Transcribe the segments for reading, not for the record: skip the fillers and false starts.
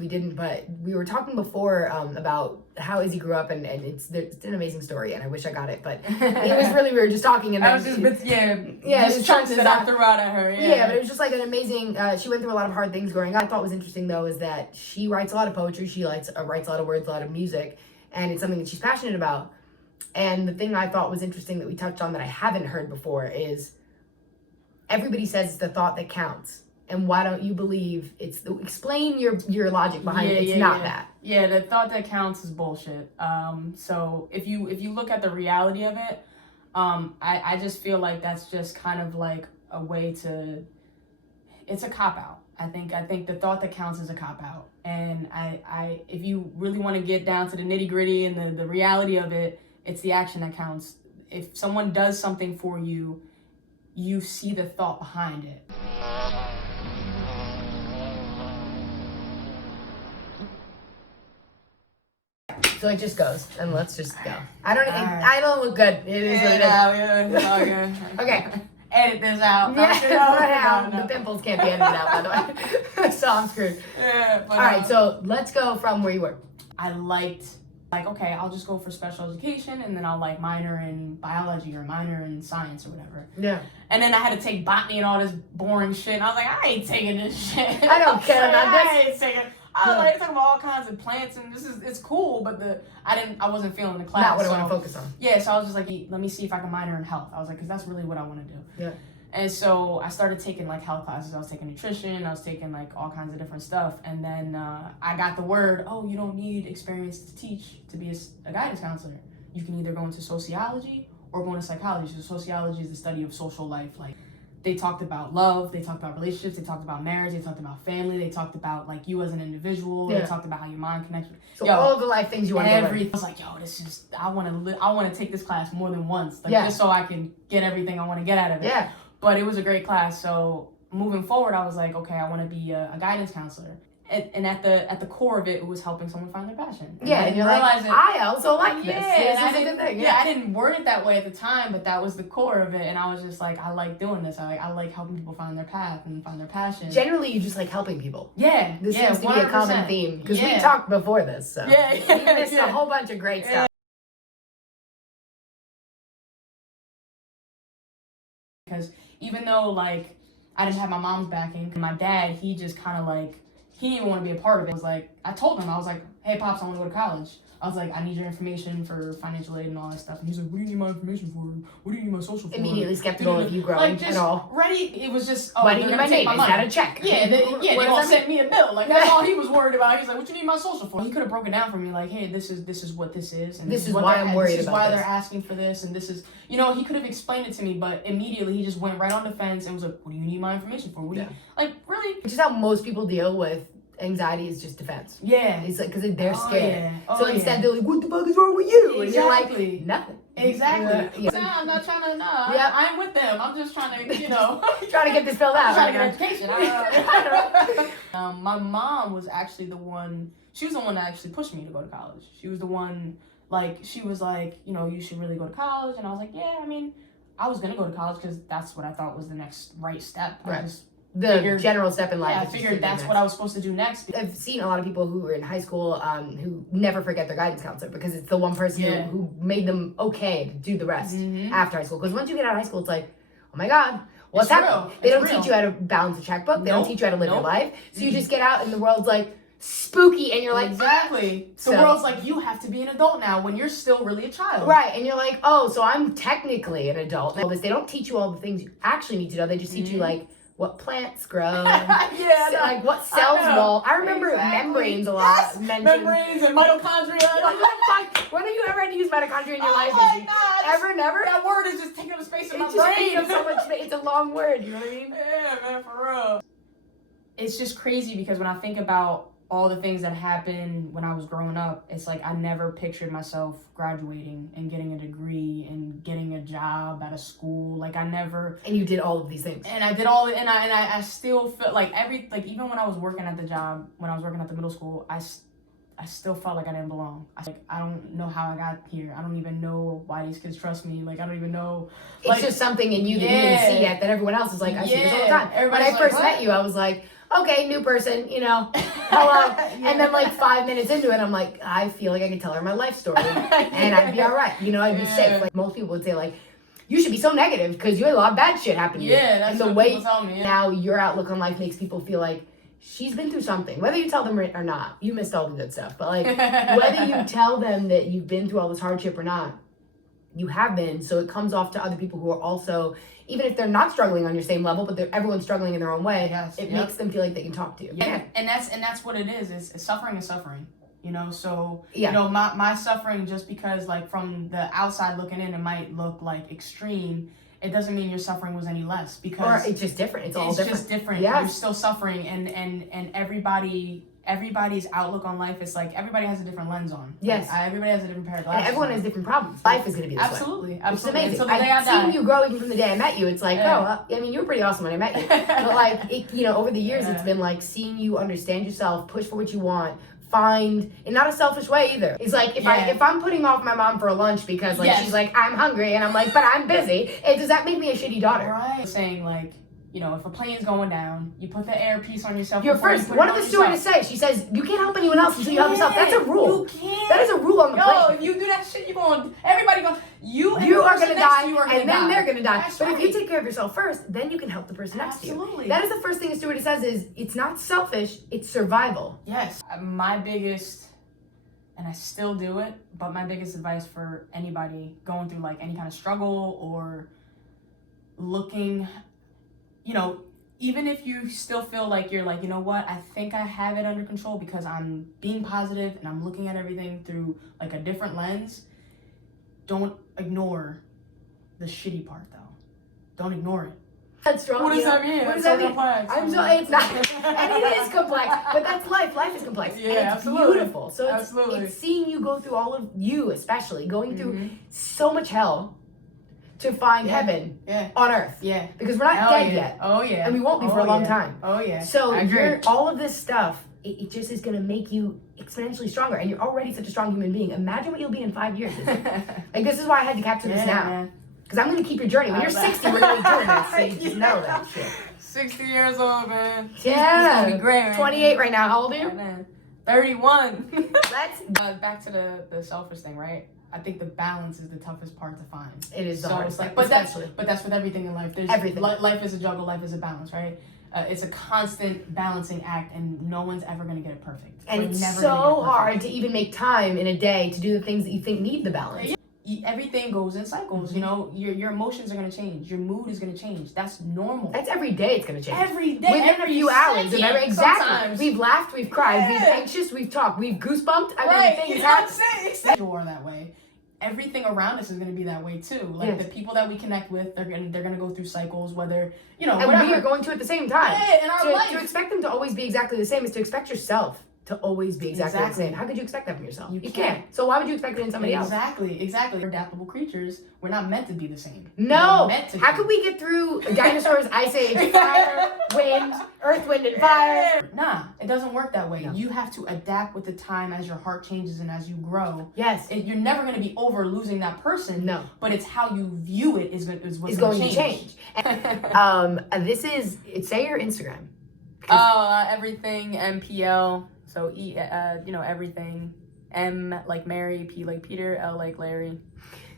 we didn't, but we were talking before about how Izzy grew up, and it's an amazing story, and I wish I got it, but it was really, we were just talking, and I was just, just chunks that I threw out at her, yeah, but it was just like an amazing, she went through a lot of hard things growing up. I thought was interesting, though, is that she writes a lot of poetry, she writes a lot of words, a lot of music, and it's something that she's passionate about, and the thing I thought was interesting that we touched on that I haven't heard before is everybody says it's the thought that counts. And why don't you believe explain your logic behind it? It's not that. Yeah, the thought that counts is bullshit. So if you look at the reality of it, I just feel like that's just kind of like a way to, it's a cop-out. I think the thought that counts is a cop-out. And if you really want to get down to the nitty-gritty and the reality of it, it's the action that counts. If someone does something for you, you see the thought behind it. So it just goes, and let's just go. I don't look good. It is what it is. Yeah, all good. Okay. Edit this out. No. The pimples can't be edited out, by the way. So I'm screwed. Yeah, but, all right, so let's go from where you were. I liked, okay, I'll just go for special education, and then I'll minor in biology or minor in science or whatever. Yeah. And then I had to take botany and all this boring shit, and I was like, I ain't taking this shit. I don't care about this. I ain't taking. I was talking about all kinds of plants, and it's cool, but I wasn't feeling the class. Not what I want to focus on. Yeah, so I was just like, let me see if I can minor in health. I was like, because that's really what I want to do. Yeah. And so I started taking health classes. I was taking nutrition. I was taking all kinds of different stuff. And then I got the word, oh, you don't need experience to teach to be a guidance counselor. You can either go into sociology or go into psychology. So sociology is the study of social life. They talked about love, they talked about relationships, they talked about marriage, they talked about family, they talked about you as an individual, they talked about how your mind connects with. So all of the life things you want to learn. I was like, I want to take this class more than once, just so I can get everything I want to get out of it. Yeah. But it was a great class. So moving forward, I was like, okay, I want to be a guidance counselor. And at the core of it was helping someone find their passion. And you're like, I also like this. This is a good thing. Yeah, I didn't word it that way at the time, but that was the core of it. And I was just like, I like doing this. I like helping people find their path and find their passion. Generally, you just like helping people. Yeah. This seems to be a common theme. Because we talked before this, so. Yeah. You missed a whole bunch of great stuff. Because even though, I didn't have my mom's backing, my dad, he just kind of he didn't even want to be a part of it. I was like, I told him, I was like, hey, Pops, I want to go to college. I was like, I need your information for financial aid and all that stuff. And he's like, what do you need my information for? What do you need my social for? Immediately skeptical of you growing at all. Ready? It was just, why do you need my name? Is that a check? Yeah, they all sent me a bill. That's all he was worried about. He's like, what you need my social for? He could have broken down for me, hey, this is what this is. And this is why I'm worried about this. This is why they're asking for this. And this is, he could have explained it to me, but immediately he just went right on the fence and was like, what do you need my information for? What do you, really? Which is how most people deal with anxiety, is just defense. Yeah. It's because they're scared. Yeah. So instead they're like, what the fuck is wrong with you? Exactly. And you're like, nothing. Exactly. Yeah. No, I'm not trying to, I'm with them. I'm just trying to, trying to get this filled out. Trying to get education. My mom was actually she was the one that actually pushed me to go to college. She was the one, she was like, you should really go to college. And I was like, yeah, I was going to go to college because that's what I thought was the next right step. Right. The general step in life. Yeah, I figured that's what I was supposed to do next. I've seen a lot of people who were in high school who never forget their guidance counselor because it's the one person who made them okay to do the rest after high school. Because once you get out of high school, it's like, oh my God, what's happening? They don't teach you how to balance a checkbook. They don't teach you how to live your life. So you just get out and the world's like spooky and you're like, exactly. The world's like, you have to be an adult now when you're still really a child. Right. And you're like, oh, so I'm technically an adult. Now, they don't teach you all the things you actually need to know. They just teach you what plants grow, what cells wall. I remember membranes a lot. Yes. Membranes and mitochondria. When have you ever had to use mitochondria in your life? Oh my God. Ever, never? That word is just taking up space in my brain. brain. So much space. It's a long word, you know what I mean? Yeah, man, for real. It's just crazy because when I think about all the things that happened when I was growing up, it's like I never pictured myself graduating and getting a degree and getting a job at a school. I never. And you did all of these things. And I did all, and I still felt even when I was working at the job, when I was working at the middle school, I still felt like I didn't belong. I don't know how I got here. I don't even know why these kids trust me. I don't even know. It's just something in you that you didn't see yet that everyone else is like, I see this all the time. When I first met you, I was like, okay, new person, hello. And then like 5 minutes into it, I'm like, I feel like I could tell her my life story and I'd be all right. I'd be safe. Like most people would say like, you should be so negative because you had a lot of bad shit happen to you. Yeah, that's what people tell me. Now your outlook on life makes people feel like she's been through something. Whether you tell them or not, you missed all the good stuff. But like whether you tell them that you've been through all this hardship or not, you have been. So it comes off to other people who are also, even if they're not struggling on your same level, but everyone's struggling in their own way. Yes, it makes them feel like they can talk to you. Yeah, and that's what it is suffering is suffering. So yeah. My suffering, just because like from the outside looking in, it might look like extreme. It doesn't mean your suffering was any less, because or it's just different. It's all different. It's just different. Yes. You're still suffering, and everybody's outlook on life is like everybody has a different lens on. Yes. Like, everybody has a different pair of glasses. And everyone has different problems. Life is going to be this absolutely. way. Absolutely. It's amazing. Until the day I die. Seeing you grow even from the day I met you, it's like, you were pretty awesome when I met you. But like, over the years, it's been like seeing you understand yourself, push for what you want, find, in not a selfish way either. It's like if I'm putting off my mom for a lunch because like she's like, I'm hungry, and I'm like, but I'm busy, does that make me a shitty daughter? Right. Saying like, if a plane's going down, you put the airpiece on yourself. You're first. What did the stewardess say? She says, you can't help anyone else until you help yourself. That's a rule. You can't. That is a rule on the plane. If you do that shit, everybody going, you are going to die, and then they're going to die. That's but right. if you take care of yourself first, then you can help the person next to you. Absolutely. That is the first thing a stewardess says is, it's not selfish, it's survival. Yes. My biggest, and I still do it, but my biggest advice for anybody going through like any kind of struggle or looking, even if you still feel like you're like, I think I have it under control because I'm being positive and I'm looking at everything through like a different lens, don't ignore the shitty part though. Don't ignore it. That's strong. What does that mean? What does that mean? Complex. It's not, and it is complex, but that's life. Life is complex. Yeah, and it's absolutely. Beautiful. So it's seeing you go through all of you, especially going through so much hell to find heaven on earth. Yeah. Because we're not dead yet. Oh yeah. And we won't be for a long time. Oh yeah. So all of this stuff, it just is going to make you exponentially stronger. And you're already such a strong human being. Imagine what you'll be in 5 years. Like, this is why I had to capture this now. Man. Because I'm going to keep your journey. When you're 60, we're going to be doing this. So you just know that shit. 60 years old, man. Yeah. It's going to be great, man. 28 right now. How old are you? Man. 31. Let's back to the selfish thing, right? I think the balance is the toughest part to find. It is the hardest. Like, but that's with everything in life. There's everything. Life is a juggle. Life is a balance, right? It's a constant balancing act, and no one's ever going to get it perfect. And it's so hard to even make time in a day to do the things that you think need the balance. Everything goes in cycles, your emotions are going to change, your mood is going to change. That's normal. That's every day. It's going to change every day, within a few hours. Exactly. Sometimes. We've laughed, we've cried, we've anxious, we've talked, we've goosebumped. Things happen. You're that way. Everything around us is going to be that way too. Like the people that we connect with, they're gonna go through cycles. Whether and whatever. We are going to at the same time. Yeah, in our life. To expect them to always be exactly the same is to expect yourself to always be exactly the same. How could you expect that from yourself? You can't. So why would you expect it in somebody else? Exactly. We're adaptable creatures. We're not meant to be the same. No. How could we get through dinosaurs, ice age, fire, wind, earth, wind, and fire? Nah, it doesn't work that way. No. You have to adapt with the time as your heart changes and as you grow. Yes. You're never going to be over losing that person. No. But it's how you view it is what's going to change. This is, say your Instagram. Everything MPL. So everything. M like Mary, P like Peter, L like Larry.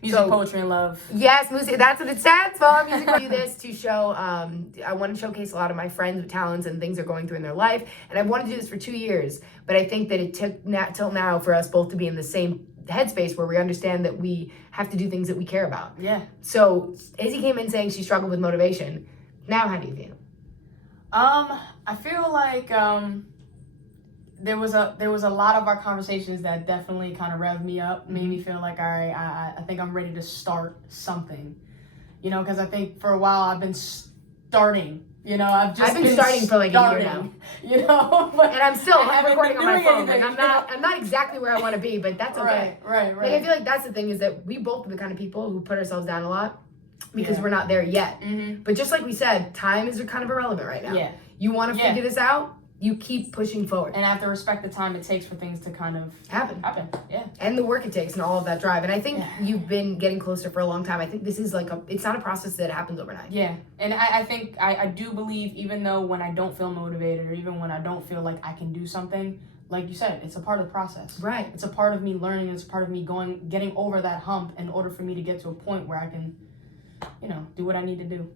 Music, poetry, and love. Yes, music. That's what it stands for. Music. I do this to show. I want to showcase a lot of my friends with talents and things they're going through in their life. And I've wanted to do this for 2 years, but I think that it took till now for us both to be in the same headspace where we understand that we have to do things that we care about. Yeah. So Izzy came in saying she struggled with motivation. Now, how do you feel? I feel like there was a lot of our conversations that definitely kind of revved me up, made me feel like, all right, I think I'm ready to start something, because I think for a while I've been starting, I've been starting for like a year now, and I'm still recording on my phone. Like I'm not exactly where I want to be, but that's okay. Right. Like, I feel like that's the thing is that we both are the kind of people who put ourselves down a lot because we're not there yet. Mm-hmm. But just like we said, time is kind of irrelevant right now. Yeah. You want to figure this out? you keep pushing forward. And I have to respect the time it takes for things to kind of happen. Yeah. And the work it takes and all of that drive. And I think Yeah. you've been getting closer for a long time. I think this is like it's not a process that happens overnight. Yeah. And I think I do believe, even though when I don't feel motivated or even when I don't feel like I can do something, like you said, it's a part of the process. Right. It's a part of me learning. It's a part of me getting over that hump in order for me to get to a point where I can, do what I need to do.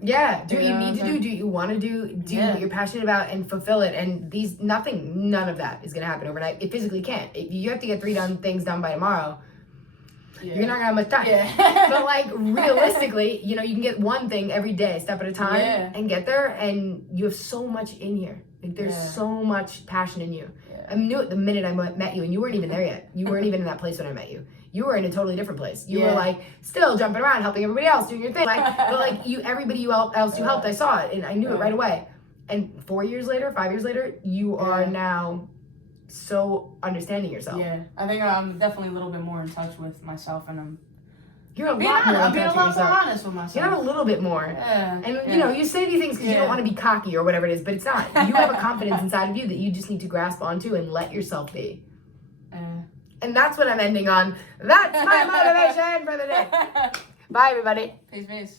Yeah, do what you know need what to I'm do what you want to do what you're passionate about, and fulfill it. And none of that is going to happen overnight. It physically can't. If you have to get 3 things done by tomorrow, you're not going to have much time. Yeah. But like realistically, you can get one thing every day, step at a time, and get there. And you have so much in here. Like there's so much passion in you. Yeah. I knew it the minute I met you, and you weren't even there yet. You weren't even in that place when I met you. You were in a totally different place. You were like still jumping around, helping everybody else, doing your thing. Everybody else you helped, I saw it, and I knew it right away. And 4 years later, 5 years later, you are now so understanding yourself. Yeah, I think I'm definitely a little bit more in touch with myself, and you're a lot more I'm being a lot more honest with myself. You're a little bit more. Yeah. And you say these things because you don't want to be cocky or whatever it is, but it's not. You have a confidence inside of you that you just need to grasp onto and let yourself be. And that's what I'm ending on. That's my motivation for the day. Bye, everybody. Peace.